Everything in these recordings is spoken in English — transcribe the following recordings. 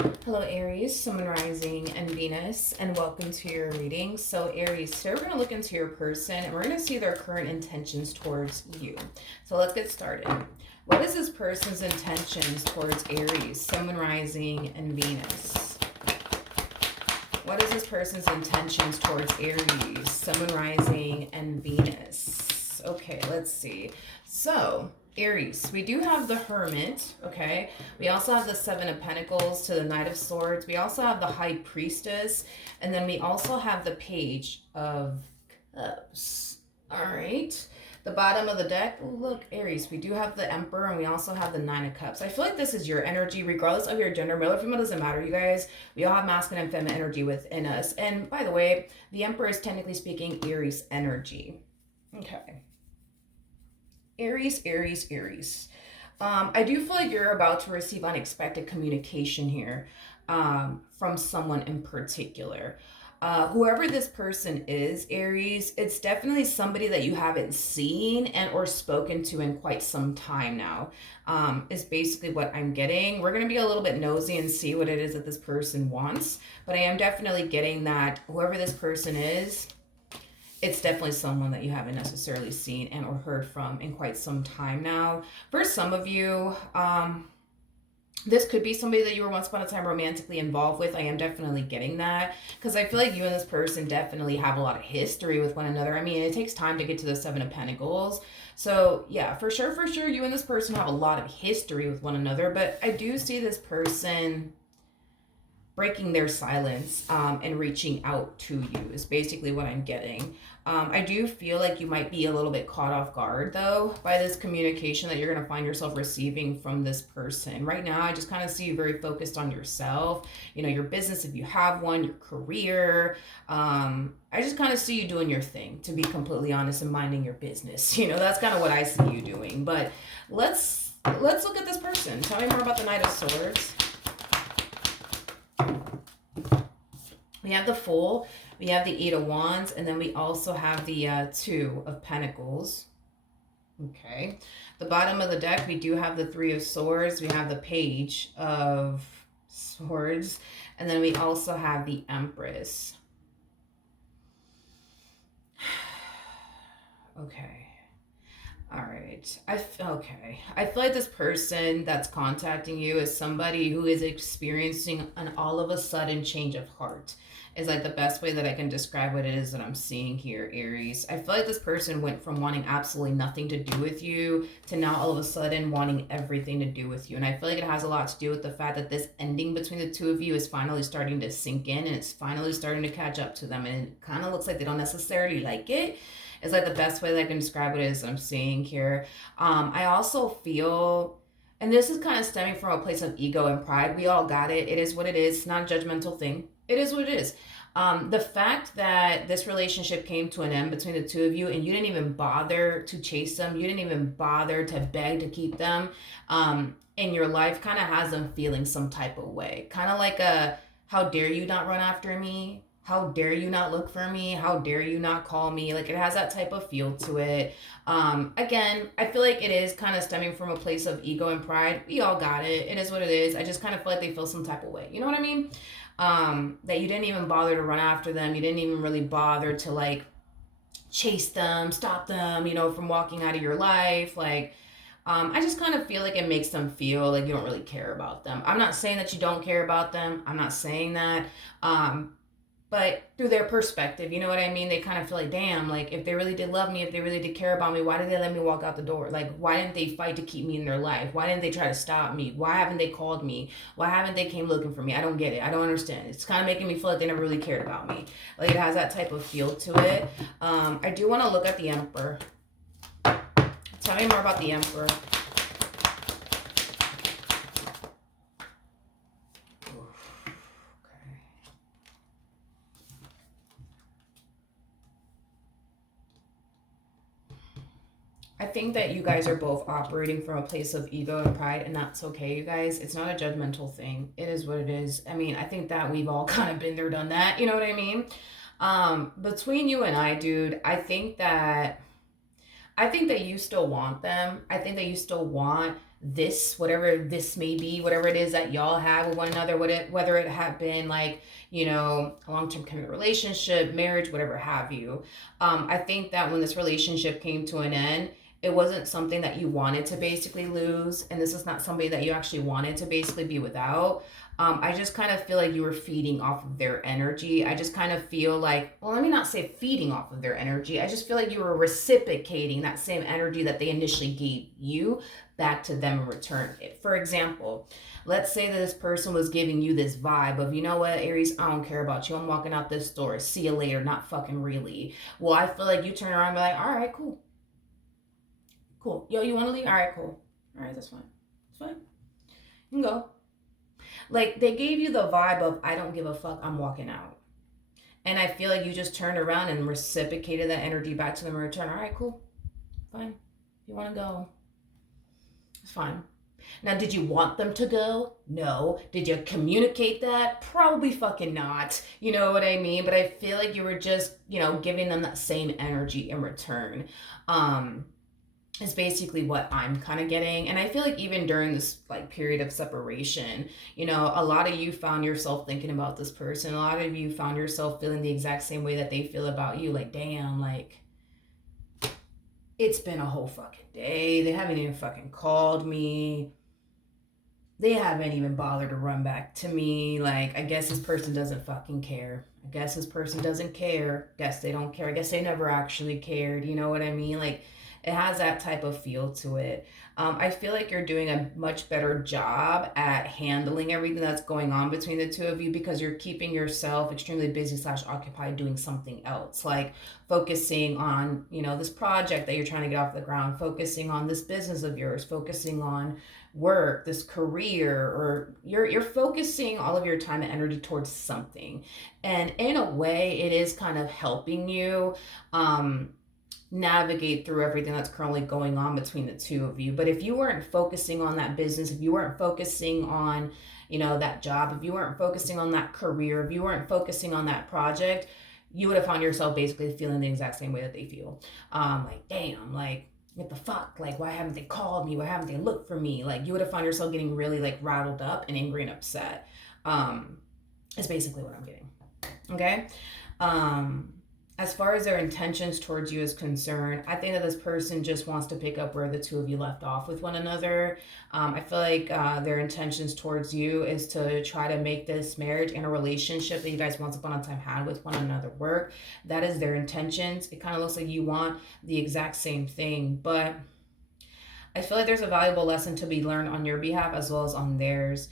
Hello, Aries, Sun, Rising, and Venus, and welcome to your reading. So, Aries, today we're going to look into your person and we're going to see their current intentions towards you. So, let's get started. What is this person's intentions towards Aries, Sun, Rising, and Venus? What is this person's intentions towards Aries, Sun, Rising, and Venus? Okay, let's see. So, Aries, we do have the Hermit, okay? We also have the Seven of Pentacles to the Knight of Swords. We also have the High Priestess. And then we also have the Page of Cups. All right. The bottom of the deck, oh, look, Aries, we do have the Emperor and we also have the Nine of Cups. I feel like this is your energy, regardless of your gender. Male or female doesn't matter, you guys. We all have masculine and feminine energy within us. And by the way, the Emperor is technically speaking Aries energy. Okay. Aries, Aries, Aries. I do feel like you're about to receive unexpected communication here from someone in particular. Whoever this person is, Aries, it's definitely somebody that you haven't seen and or spoken to in quite some time now, is basically what I'm getting. We're going to be a little bit nosy and see what it is that this person wants, but I am definitely getting that whoever this person is, it's definitely someone that you haven't necessarily seen and or heard from in quite some time now. For some of you, this could be somebody that you were once upon a time romantically involved with. I am definitely getting that because I feel like you and this person definitely have a lot of history with one another. I mean, it takes time to get to the Seven of Pentacles. So yeah, for sure, you and this person have a lot of history with one another, but I do see this person breaking their silence and reaching out to you is basically what I'm getting. I do feel like you might be a little bit caught off guard though by this communication that you're going to find yourself receiving from this person. Right now, I just kind of see you very focused on yourself, you know, your business if you have one, your career. I just kind of see you doing your thing, to be completely honest, and minding your business. You know, that's kind of what I see you doing. But let's look at this person. Tell me more about the Knight of Swords. We have the Fool, we have the Eight of Wands, and then we also have the Two of Pentacles. Okay. The bottom of the deck, we do have the Three of Swords, we have the Page of Swords, and then we also have the Empress. Okay. All right. Okay. I feel like this person that's contacting you is somebody who is experiencing an all of a sudden change of heart. Is like the best way that I can describe what it is that I'm seeing here, Aries. I feel like this person went from wanting absolutely nothing to do with you to now all of a sudden wanting everything to do with you. And I feel like it has a lot to do with the fact that this ending between the two of you is finally starting to sink in and it's finally starting to catch up to them. And it kind of looks like they don't necessarily like it. Is like the best way that I can describe it is I'm seeing here. I also feel, and this is kind of stemming from a place of ego and pride. We all got it. It is what it is. It's not a judgmental thing. It is what it is. The fact that this relationship came to an end between the two of you and you didn't even bother to chase them, you didn't even bother to beg to keep them in your life kind of has them feeling some type of way. Kind of like a, how dare you not run after me? How dare you not look for me? How dare you not call me? Like it has that type of feel to it. Again, I feel like it is kind of stemming from a place of ego and pride. We all got it. It is what it is. I just kind of feel like they feel some type of way. You know what I mean? That you didn't even bother to run after them. You didn't even really bother to like chase them, stop them, you know, from walking out of your life. Like, I just kind of feel like it makes them feel like you don't really care about them. I'm not saying that you don't care about them. I'm not saying that. But through their perspective, you know what I mean? They kind of feel like, damn, like if they really did love me, if they really did care about me, why did they let me walk out the door? Like, why didn't they fight to keep me in their life? Why didn't they try to stop me? Why haven't they called me? Why haven't they came looking for me? I don't get it. I don't understand. It's kind of making me feel like they never really cared about me. Like it has that type of feel to it. I do want to look at the Emperor. Tell me more about the Emperor. I think that you guys are both operating from a place of ego and pride, and that's okay, you guys. It's not a judgmental thing. It is what it is. I mean, I think that we've all kind of been there, done that. You know what I mean? Between you and I, dude, I think that you still want them. I think that you still want this, whatever this may be, whatever it is that y'all have with one another, whether it have been like, you know, a long-term committed relationship, marriage, whatever have you. I think that when this relationship came to an end, it wasn't something that you wanted to basically lose, and this is not somebody that you actually wanted to basically be without. I just kind of feel like you were feeding off of their energy. I just kind of feel like, well, let me not say feeding off of their energy. I just feel like you were reciprocating that same energy that they initially gave you back to them in return. For example, let's say that this person was giving you this vibe of, you know what, Aries, I don't care about you. I'm walking out this door. See you later. Not fucking really. Well, I feel like you turn around and be like, all right, cool. Cool. Yo, you want to leave? All right, cool. All right, that's fine. It's fine. You can go. Like, they gave you the vibe of, I don't give a fuck, I'm walking out. And I feel like you just turned around and reciprocated that energy back to them in return. All right, cool. Fine. You want to go? It's fine. Now, did you want them to go? No. Did you communicate that? Probably fucking not. You know what I mean? But I feel like you were just, you know, giving them that same energy in return. Is basically what I'm kind of getting. And I feel like even during this like period of separation, you know, a lot of you found yourself thinking about this person. A lot of you found yourself feeling the exact same way that they feel about you. Like, damn, like, it's been a whole fucking day. They haven't even fucking called me. They haven't even bothered to run back to me. Like, I guess this person doesn't fucking care. I guess this person doesn't care. Guess they don't care. I guess they never actually cared. You know what I mean? Like, it has that type of feel to it. I feel like you're doing a much better job at handling everything that's going on between the two of you because you're keeping yourself extremely busy slash occupied doing something else, like focusing on, you know, this project that you're trying to get off the ground, focusing on this business of yours, focusing on work, this career, or you're focusing all of your time and energy towards something. And in a way, it is kind of helping you navigate through everything that's currently going on between the two of you. But if you weren't focusing on that business, if you weren't focusing on, you know, that job, if you weren't focusing on that career, if you weren't focusing on that project, you would have found yourself basically feeling the exact same way that they feel. Like, damn, like, what the fuck? Like, why haven't they called me? Why haven't they looked for me? Like, you would have found yourself getting really like rattled up and angry and upset. Is basically what I'm getting. Okay. As far as their intentions towards you is concerned, I think that this person just wants to pick up where the two of you left off with one another. I feel like their intentions towards you is to try to make this marriage and a relationship that you guys once upon a time had with one another work. That is their intentions. It kind of looks like you want the exact same thing, but I feel like there's a valuable lesson to be learned on your behalf as well as on theirs.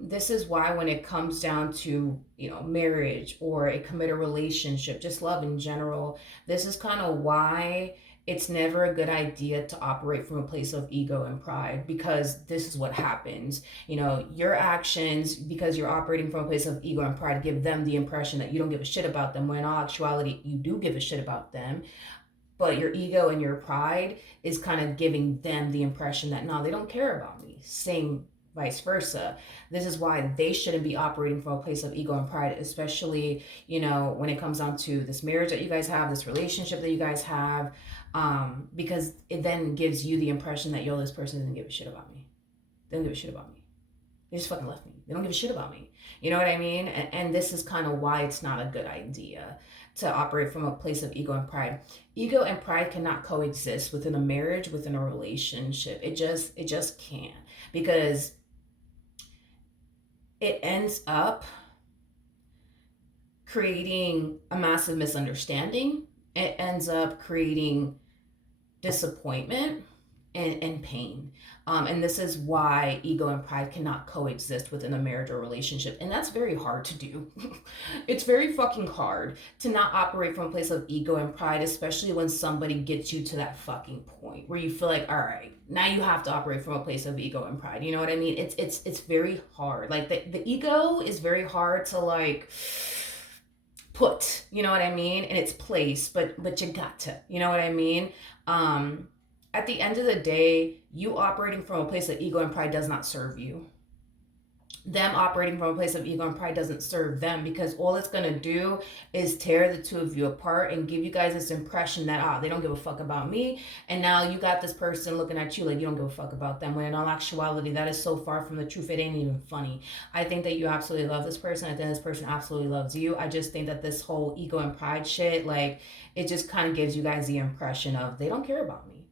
This is why when it comes down to, you know, marriage or a committed relationship, just love in general, this is kind of why it's never a good idea to operate from a place of ego and pride, because this is what happens. You know, your actions, because you're operating from a place of ego and pride, give them the impression that you don't give a shit about them, when in all actuality, you do give a shit about them. But your ego and your pride is kind of giving them the impression that, no, they don't care about me. Same vice versa. This is why they shouldn't be operating from a place of ego and pride, especially, you know, when it comes down to this marriage that you guys have, this relationship that you guys have, because it then gives you the impression that, yo, this person doesn't give a shit about me. They don't give a shit about me. They just fucking left me. They don't give a shit about me. You know what I mean? And this is kind of why it's not a good idea to operate from a place of ego and pride. Ego and pride cannot coexist within a marriage, within a relationship. It just can't, because it ends up creating a massive misunderstanding. It ends up creating disappointment and pain. And this is why ego and pride cannot coexist within a marriage or relationship. And that's very hard to do. It's very fucking hard to not operate from a place of ego and pride, especially when somebody gets you to that fucking point where you feel like, all right, now you have to operate from a place of ego and pride. You know what I mean? It's very hard. Like the ego is very hard to like put, you know what I mean, in its place, but you got to, you know what I mean? At the end of the day, you operating from a place of ego and pride does not serve you. them operating from a place of ego and pride doesn't serve them, because all it's going to do is tear the two of you apart and give you guys this impression that they don't give a fuck about me, and now you got this person looking at you like you don't give a fuck about them, when in all actuality that is so far from the truth it ain't even funny. I think that you absolutely love this person. I think this person absolutely loves you. I just think that this whole ego and pride shit, like, it just kind of gives you guys the impression of they don't care about me,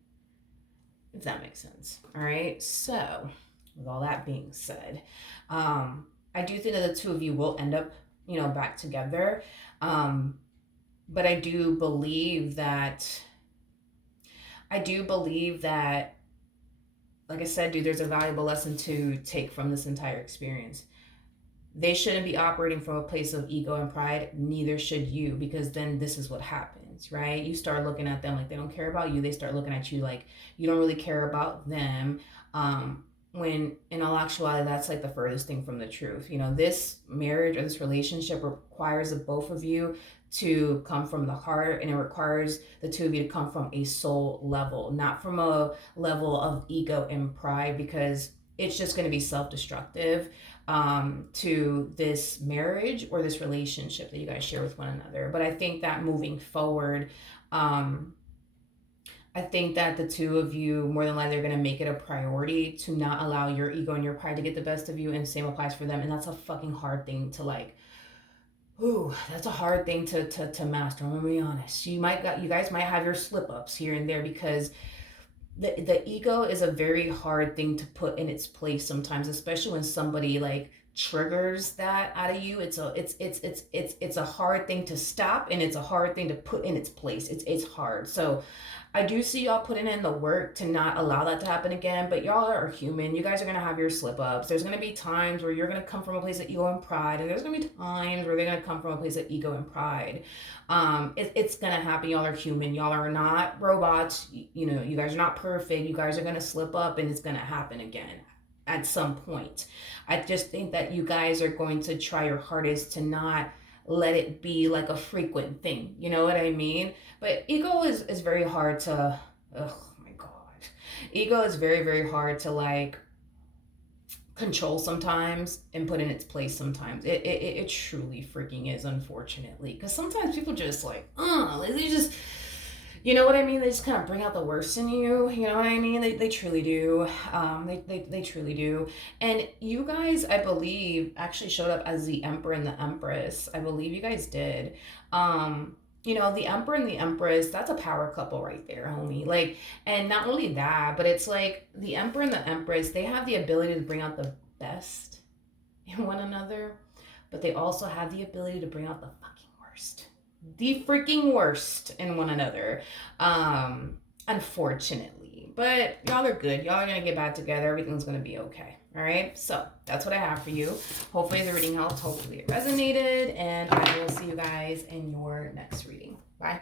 if that makes sense. All right, so with all that being said, I do think that the two of you will end up, back together. But I do believe that, like I said, dude, there's a valuable lesson to take from this entire experience. They shouldn't be operating from a place of ego and pride. Neither should you, because then this is what happens, right? You start looking at them like they don't care about you. They start looking at you like you don't really care about them. When in all actuality, that's like the furthest thing from the truth. This marriage or this relationship requires the both of you to come from the heart, and it requires the two of you to come from a soul level, not from a level of ego and pride, because it's just going to be self-destructive to this marriage or this relationship that you guys share with one another. But I think that moving forward, I think that the two of you, more than likely, are going to make it a priority to not allow your ego and your pride to get the best of you, and same applies for them. And that's a fucking hard thing to that's a hard thing to master. I'm gonna be honest. You guys might have your slip ups here and there, because the ego is a very hard thing to put in its place sometimes, especially when somebody like triggers that out of you. It's a hard thing to stop, and it's a hard thing to put in its place. It's hard. So I do see y'all putting in the work to not allow that to happen again, but y'all are human. You guys are going to have your slip ups. There's going to be times where you're going to come from a place of ego and pride, and there's going to be times where they're going to come from a place of ego and pride. It's going to happen. Y'all are human. Y'all are not robots. You guys are not perfect. You guys are going to slip up, and it's going to happen again at some point. I just think that you guys are going to try your hardest to not let it be like a frequent thing. You know what I mean? But ego is very hard to, oh my God. Ego is very, very hard to like control sometimes and put in its place sometimes. It truly freaking is, unfortunately. Because sometimes people just they just, you know what I mean? They just kind of bring out the worst in you. You know what I mean? They truly do. They truly do. And you guys, I believe, actually showed up as the Emperor and the Empress. I believe you guys did. The Emperor and the Empress, that's a power couple right there, homie. Like, and not only that, but it's like the Emperor and the Empress, they have the ability to bring out the best in one another, but they also have the ability to bring out the fucking worst. The freaking worst in one another, unfortunately. But y'all are good. Y'all are gonna get back together. Everything's gonna be okay. All right, so that's what I have for you. Hopefully the reading helped. Hopefully it resonated, and I will see you guys in your next reading. Bye.